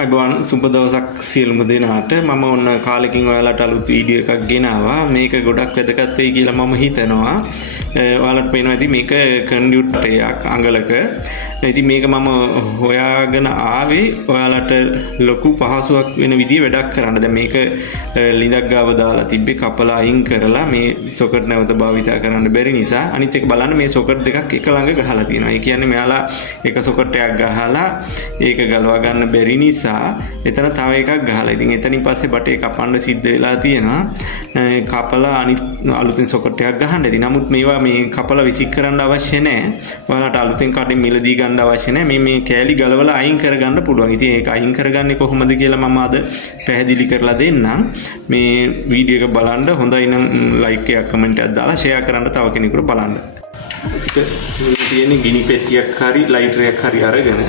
අයිබෝන් සුබ දවසක් සියලුම දෙනාට මම ඔන්න කාලෙකින් ඔයාලට අලුත් වීඩියෝ එකක් ගෙනාවා මේක ගොඩක් වැදගත් වෙයි කියලා මම හිතනවා ඔයාලට පේනවා ඇති මේක කන්ඩියුටර් එකක් අඟලක ඉතින් මේක මම හොයාගෙන ආවේ ඔයාලට ලොකු පහසුවක් වෙන විදිය වැඩක් කරන්න දැන් මේක ලිඳක් ගාව දාලා තිබ්බේ කපලා අයින් කරලා මේ සොකට් නැවත භාවිත කරන්න බැරි නිසා අනිත් එක බලන්න මේ සොකට් දෙකක් එක ළඟ ගහලා තියෙනවා ඒ කියන්නේ මෙයාලා එක සොකට් එකක් ගහලා ඒක ගලවා ගන්න බැරි නිසා එතන තව එකක් ගහලා ඉතින් එතනින් පස්සේ බටේ කපන්න සිද්ධ වෙලා තියෙනවා කපලා අනිත් අලුතෙන් සොකට් එකක් ගහන්න. ඉතින් නමුත් මේවා මේ කපලා විසික් කරන්න අවශ්‍ය නැහැ. ඔයාලට අලුතෙන් කඩෙන් මිලදී ගන්න අවශ්‍ය නැහැ. මේ කෑලි ගලවලා අයින් කරගන්න පුළුවන්. ඉතින් ඒක අයින් කරගන්නේ කොහොමද කියලා මම අද පැහැදිලි කරලා දෙන්නම්. මේ වීඩියෝ එක බලන්න හොඳයි නම් ලයික් එකක් කමෙන්ට් එකක් දාලා ෂෙයා කරන්න තව කෙනෙකුට බලන්න. ඒක තියෙන්නේ ගිනි පෙට්ටියක් හරි ලයිටර් එකක් හරි අරගෙන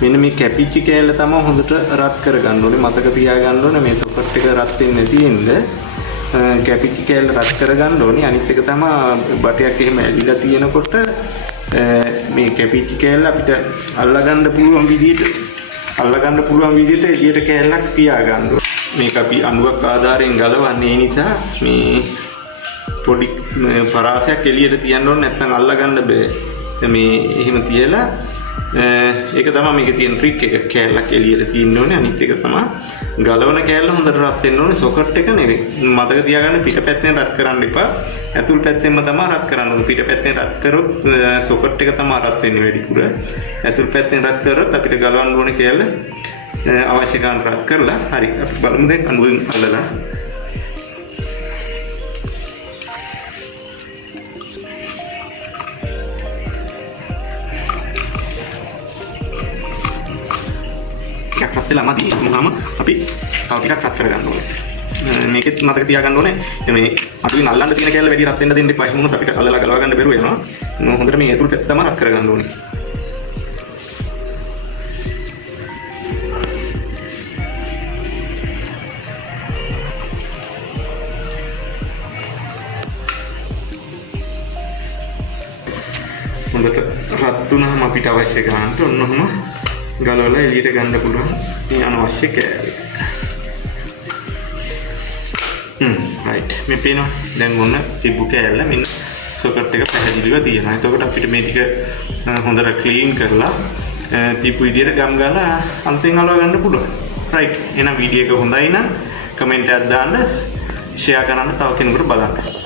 මෙන්න මේ කැපිච්ච කෑල්ල තමයි හොඳට රත් කරගන්න ඕනේ. මතක තියාගන්න ඕනේ මේ සොකට් එක රත් වෙන්නේ නැති වෙන්න කැපිච්ච කෑල්ල රත් කරගන්න ඕනේ. අනිත් එක තමයි බටයක් එහෙම ඇලිලා තියෙනකොට මේ කැපිච්ච කෑල්ල අපිට අල්ලගන්න පුළුවන් විදිහට එළියට කෑල්ලක් තියාගන්න ඕනේ. මේක අපි අණුවක් ආධාරයෙන් ගලවන්නේ ඒ නිසා මේ පොඩි පරාසයක් එළියට තියන්න ඕනේ නැත්නම් අල්ලගන්න බෑ. මේ එහෙම තියලා ඒක තමයි මේකේ තියෙන ට්‍රික් එක. කෑල්ලක් එළියට තියෙන්න ඕනේ. අනිත් එක තමයි ගලවන කෑල්ල හොඳට රත් වෙන්න ඕනේ. සොකට් එක නෙවෙයි. මතක තියාගන්න පිටපැත්තෙන් රත් කරන්න එපා. ඇතුල් පැත්තෙන්ම තමයි රත් කරන්න ඕනේ. පිටපැත්තෙන් රත් කරොත් සොකට් එක තමයි රත් වෙන්නේ වැඩිපුර. ඇතුල් පැත්තෙන් රත් කරොත් අපිට ගලවන්න ඕනේ කෑල්ල අවශ්‍ය ගන්න රත් කරලා. හරි. අපි බලමු දැන් අණුවෙන් අල්ලලා. රත් වෙලා මදි. මොනවාම අපි තව ටිකක් රත් කරගන්න ඕනේ. මේකෙත් මතක තියාගන්න ඕනේ මේ අඩුවෙන් අල්ලන්න තියෙන කැල්ල වැඩි රත් වෙන්න දෙන්න එපා. එහෙම වුණොත් අපිට අල්ලලා ගලව ගන්න බැරුව යනවා. හොඳට මේ ඇතුළට තමයි රත් කරගන්න ඕනේ. හොඳට රත් වුණාම අපිට අවශ්‍ය ගන්නට ඔන්නෝම ගලවලා එළියට ගන්න පුළුවන් මේ අනවශ්‍ය කෑලි. රයිට්. මේ පේනවා දැන් ඔන්න තිබ්බු කෑල්ල මෙන්න සොකට් එක පැහැදිලිව තියෙනවා. එතකොට අපිට මේ ටික හොඳට ක්ලීන් කරලා තිබ්බු විදියට ගම් ගාලා අලුතෙන් අලව ගන්න පුළුවන්. රයිට්. එහෙනම් වීඩියෝ එක හොඳයි නම් කමෙන්ට් එකක් දාන්න, ෂෙයා කරන්න තව කෙනෙකුට බලන්න.